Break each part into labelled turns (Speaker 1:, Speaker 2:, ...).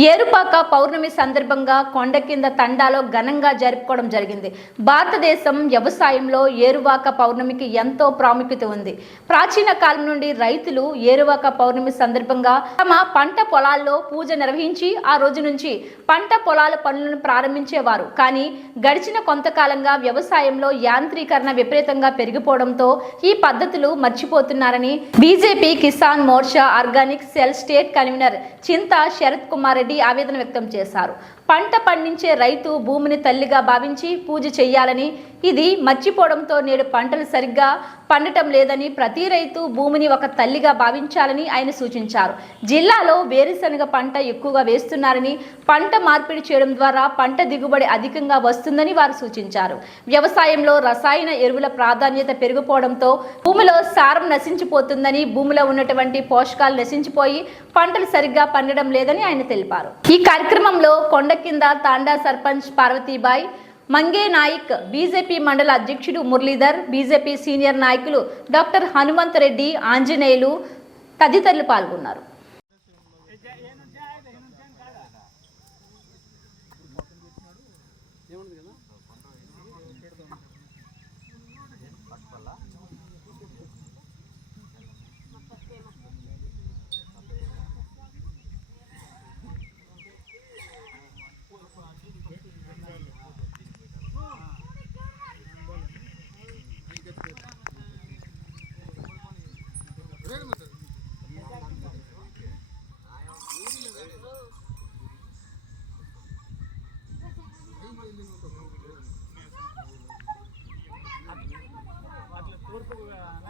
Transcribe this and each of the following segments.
Speaker 1: ఏరుపాక పౌర్ణమి సందర్భంగా కొండ కింద తండాలో ఘనంగా జరుపుకోవడం జరిగింది. భారతదేశం వ్యవసాయంలో ఏరువాక పౌర్ణమికి ఎంతో ప్రాముఖ్యత ఉంది. ప్రాచీన కాలం నుండి రైతులు ఏరువాక పౌర్ణమి సందర్భంగా తమ పంట పొలాల్లో పూజ నిర్వహించి ఆ రోజు నుంచి పంట పొలాల పనులను ప్రారంభించేవారు. కానీ గడిచిన కొంతకాలంగా వ్యవసాయంలో యాంత్రీకరణ విపరీతంగా పెరిగిపోవడంతో ఈ పద్ధతులు మర్చిపోతున్నారని BJP Kisan Morcha organic cell state convenor Chinta Sharath Kumar Reddy ఆవేదన వ్యక్తం చేశారు. పంట పండించే రైతు భూమిని తల్లిగా భావించి పూజ చేయాలని ఇది మర్చిపోవడంతో నేడు పంటలు సరిగ్గా పండటం లేదని ప్రతి రైతు భూమిని ఒక తల్లిగా భావించాలని ఆయన సూచించారు. జిల్లాలో వేరుశనగ పంట ఎక్కువగా వేస్తున్నారని పంట మార్పిడి చేయడం ద్వారా పంట దిగుబడి అధికంగా వస్తుందని వారు సూచించారు. వ్యవసాయంలో రసాయన ఎరువుల ప్రాధాన్యత పెరిగిపోవడంతో భూమిలో సారం నశించిపోతుందని భూమిలో ఉన్నటువంటి పోషకాలు నశించిపోయి పంటలు సరిగ్గా పండడం లేదని ఆయన తెలిపారు. ఈ కార్యక్రమంలో కొండ కింద తాండా సర్పంచ్ పార్వతీబాయ్ మంగే నాయక్ బీజేపీ మండల అధ్యక్షుడు మురళీధర్ బీజేపీ సీనియర్ నాయకులు డాక్టర్ హనుమంత్ రెడ్డి ఆంజనేయులు తదితరులు పాల్గొన్నారు.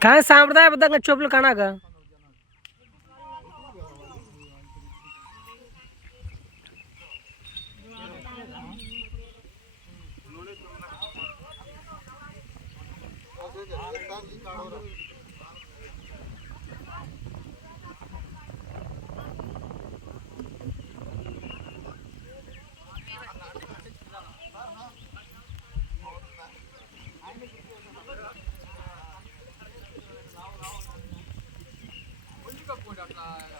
Speaker 2: કાંઈ સાંભળતા બધા ચોપલું કાણા કા Thank you. కనాక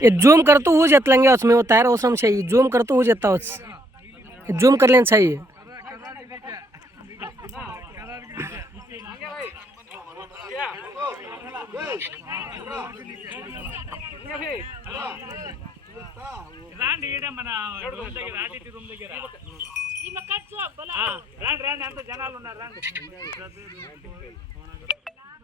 Speaker 2: ये जूम कर तो वो जेत लेंगे उसमें वो तैयार उसम चाहिए जूम कर तो वो जेता उस जूम कर लेना चाहिए
Speaker 3: రాండి ఈడ మన రూమ్ దగ్గర ఆర్టీటీ రూమ్ దగ్గర ఆ, రాండి రాండి అంత జనాలు ఉన్నారు రాండి ఆ, రండి ఇట్లా కొంచెం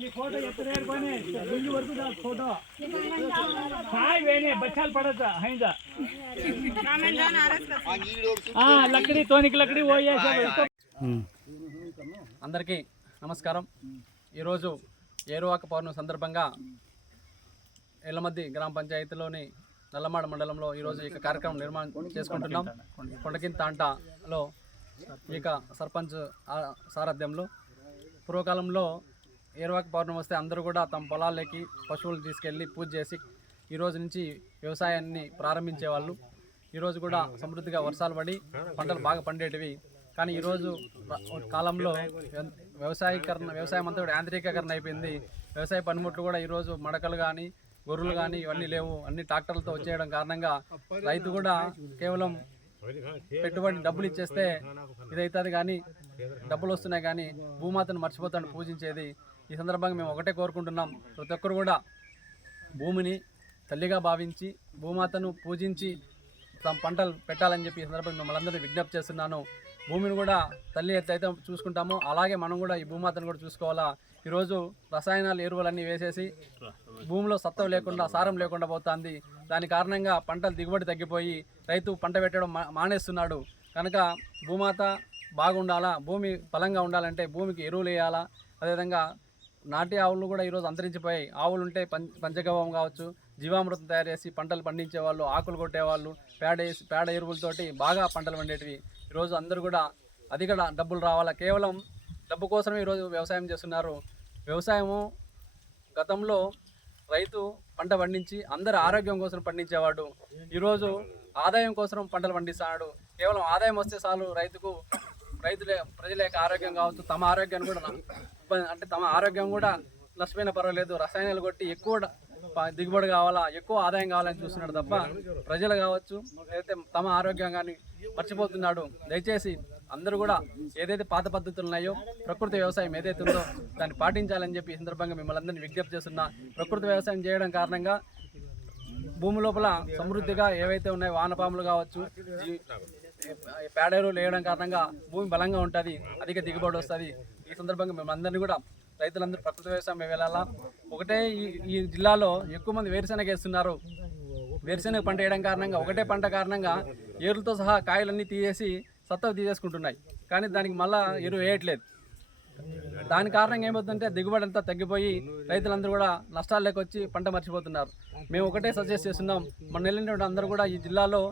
Speaker 3: ఈ ఫోటో ఎత్తలేరు పని. గుంజు వరకు దా ఫోటో. హాయ్ వేణి బచ్చాలు పడతా హైందా? లక్కడి తోనికి లక్కడి ఓ
Speaker 4: అందరికీ నమస్కారం. ఈరోజు ఏరువాక పౌర్ణమి సందర్భంగా ఎల్లమద్ది గ్రామ పంచాయతీలోని నల్లమాడ మండలంలో ఈరోజు ఈ కార్యక్రమం నిర్మాణం చేసుకుంటున్నాం. కొండకింత తాంటలో ఇక సర్పంచ్ సారథ్యంలో పూర్వకాలంలో ఏర్వాక పౌర్ణమి వస్తే అందరూ కూడా తమ పొలాల్లోకి పశువులు తీసుకెళ్ళి పూజ చేసి ఈ రోజు నుంచి వ్యవసాయాన్ని ప్రారంభించేవాళ్ళు. ఈరోజు కూడా సమృద్ధిగా వర్షాలు పడి పంటలు బాగా పండేటివి. కానీ ఈరోజు కాలంలో వ్య- వ్యవసాయీకరణ వ్యవసాయం అంతా కూడా యాంత్రికీకరణ అయిపోయింది. వ్యవసాయ పనిముట్లు కూడా ఈరోజు మడకలు కానీ గొర్రెలు కానీ ఇవన్నీ లేవు. అన్ని ట్రాక్టర్లతో వచ్చేయడం కారణంగా రైతు కూడా కేవలం పెట్టుబడి డబ్బులు ఇచ్చేస్తే ఇదైతుంది కానీ డబ్బులు వస్తున్నాయి కానీ భూమాతను మర్చిపోతాను పూజించేది. ఈ సందర్భంగా మేము ఒకటే కోరుకుంటున్నాం. ప్రతి ఒక్కరు కూడా భూమిని తల్లిగా భావించి భూమాతను పూజించి తమ పంటలు పెట్టాలని చెప్పి ఈ సందర్భంగా మిమ్మల్ని అందరినీ విజ్ఞప్తి చేస్తున్నాను. భూమిని కూడా తల్లి ఎట్లయితే చూసుకుంటామో అలాగే మనం కూడా ఈ భూమాతను కూడా చూసుకోవాలా. ఈరోజు రసాయనాలు ఎరువులన్నీ వేసేసి భూమిలో సత్వం లేకుండా సారం లేకుండా పోతుంది. దాని కారణంగా పంటలు దిగుబడి తగ్గిపోయి రైతు పంట పెట్టడం మానేస్తున్నాడు. కనుక భూమాత బాగుండాలా భూమి బలంగా ఉండాలంటే భూమికి ఎరువులు వేయాలా. అదేవిధంగా నాటి ఆవులు కూడా ఈరోజు అంతరించిపోయాయి. ఆవులు ఉంటే పం పంచగవం కావచ్చు జీవామృతం తయారు చేసి పంటలు పండించే వాళ్ళు ఆకులు కొట్టేవాళ్ళు పేడ వేసి పేడ ఎరువులతోటి బాగా పంటలు పండేటివి. ఈరోజు అందరూ కూడా అధిక డబ్బులు రావాలా? కేవలం డబ్బు కోసమే ఈరోజు వ్యవసాయం చేస్తున్నారు. వ్యవసాయము గతంలో రైతు పంట పండించి అందరి ఆరోగ్యం కోసం పండించేవాడు. ఈరోజు ఆదాయం కోసం పంటలు పండిస్తున్నాడు కేవలం ఆదాయం వస్తే చాలు రైతుకు రైతులే ప్రజల యొక్క ఆరోగ్యం కావచ్చు తమ ఆరోగ్యాన్ని కూడా అంటే తమ ఆరోగ్యం కూడా నష్టమైన పర్వాలేదు. రసాయనాలు కొట్టి ఎక్కువ దిగుబడి కావాలా? ఎక్కువ ఆదాయం కావాలని చూస్తున్నాడు తప్ప ప్రజలు కావచ్చు లేకపోతే తమ ఆరోగ్యం కానీ మర్చిపోతున్నాడు. దయచేసి అందరూ కూడా ఏదైతే పాత పద్ధతులు ఉన్నాయో ప్రకృతి వ్యవసాయం ఏదైతే ఉందో దాన్ని పాటించాలని చెప్పి ఈ సందర్భంగా మిమ్మల్ని అందరినీ విజ్ఞప్తి చేస్తున్నా. ప్రకృతి వ్యవసాయం చేయడం కారణంగా భూమి లోపల సమృద్ధిగా ఏవైతే ఉన్నాయో వానపాములు కావచ్చు జీ- లేయడం పేడేరు కారణంగా భూమి బలంగా ఉంటుంది అధిక దిగుబడి వస్తుంది. ఈ సందర్భంగా మేము అందరినీ కూడా రైతులందరూ ప్రకృతి వ్యవసాయం వెళ్ళాలా? ఒకటే ఈ ఈ జిల్లాలో ఎక్కువ మంది వేరుశెనగ వేస్తున్నారు. వేరుశెనగ పంట వేయడం కారణంగా ఒకటే పంట కారణంగా ఏరులతో సహా కాయలన్నీ తీసేసి సత్తవ తీసేసుకుంటున్నాయి. కానీ దానికి మళ్ళా ఎరువు వేయట్లేదు. దాని కారణంగా ఏమవుతుందంటే దిగుబడి అంతా తగ్గిపోయి రైతులందరూ కూడా నష్టాలు వచ్చి పంట మర్చిపోతున్నారు. మేము ఒకటే సజెస్ట్ చేస్తున్నాం మన వెళ్ళినటువంటి అందరూ కూడా ఈ జిల్లాలో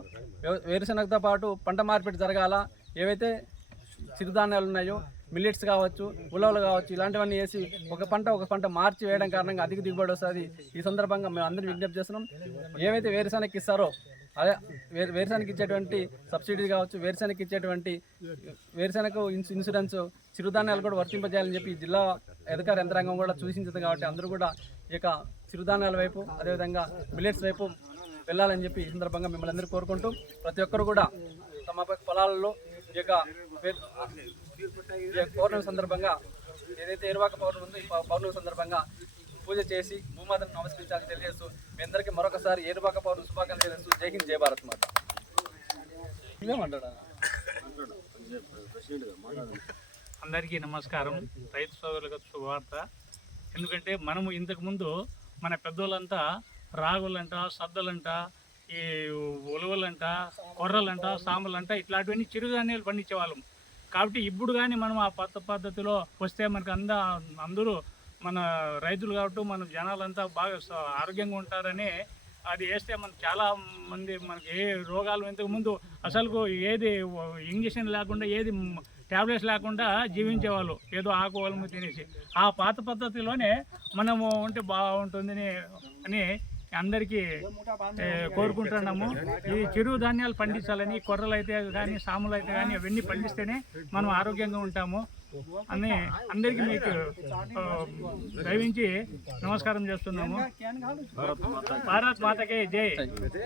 Speaker 4: వేరుశెనగతో పాటు పంట మార్పిడి జరగాల? ఏవైతే చిరుధాన్యాలు ఉన్నాయో మిల్లెట్స్ కావచ్చు ఉలవలు కావచ్చు ఇలాంటివన్నీ వేసి ఒక పంట ఒక పంట మార్చి వేయడం కారణంగా అధిక దిగుబడి వస్తుంది. ఈ సందర్భంగా మేము అందరినీ విజ్ఞప్తి చేస్తున్నాం. ఏవైతే వేరుశెనగకి ఇస్తారో అదే వేరు వేరుశెనగకి ఇచ్చేటువంటి సబ్సిడీ కావచ్చు వేరుశెనగకి ఇచ్చేటువంటి వేరుశెనగకు ఇన్స్ ఇన్సూరెన్స్ చిరుధాన్యాలు కూడా వర్తింపజేయాలని చెప్పి జిల్లా అధికార యంత్రాంగం కూడా సూచించింది కాబట్టి అందరూ కూడా ఈ యొక్క చిరుధాన్యాల వైపు అదేవిధంగా మిల్లెట్స్ వైపు వెళ్ళాలని చెప్పి ఈ సందర్భంగా మిమ్మల్ని అందరూ కోరుకుంటూ ప్రతి ఒక్కరు కూడా తమ పొలాలలో ఈ యొక్క పౌర్ణమి సందర్భంగా ఏదైతే ఎరువాక పౌర్ణమి ఉందో ఈ పౌర్ణమి సందర్భంగా పూజ చేసి భూమాతను నమస్కరించాలని తెలియజేస్తూ మీ అందరికీ మరొకసారి ఏరువాక పౌర్ణమి శుభాకాంక్షలు తెలియజేస్తూ జై హింద్ జై భారత్ మాత.
Speaker 3: అందరికీ నమస్కారం. రైతు సోదరులకు శుభవార్త. ఎందుకంటే మనము ఇంతకు ముందు మన పెద్దోళ్ళంతా రాగులంట సద్దలంట ఈ ఉలవలంట కొర్రలంట సాంబలంట ఇట్లాంటివన్నీ చిరుధాన్యాలు పండించేవాళ్ళం. కాబట్టి ఇప్పుడు కానీ మనం ఆ కొత్త పద్ధతిలో వస్తే మనకు అంద అందరూ మన రైతులు కాబట్టి మన జనాలంతా బాగా ఆరోగ్యంగా ఉంటారని అది వేస్తే మనకు చాలా మంది మనకి ఏ రోగాలు ఇంతకుముందు అసలు ఏది ఇంజక్షన్ లేకుండా ఏది ట్యాబ్లెట్స్ లేకుండా జీవించేవాళ్ళు. ఏదో ఆకువలము తినేసి. ఆ పాత పద్ధతిలోనే మనము ఉంటే బాగుంటుందని అని అందరికీ కోరుకుంటున్నాము. ఈ చిరు ధాన్యాలు పండించాలని కొర్రలు అయితే కానీ సాములు అయితే కానీ అవన్నీ పండిస్తేనే మనం ఆరోగ్యంగా ఉంటాము. అని అందరికీ మీకు దయవించి నమస్కారం చేస్తున్నాము. భారత్ మాతకే జై.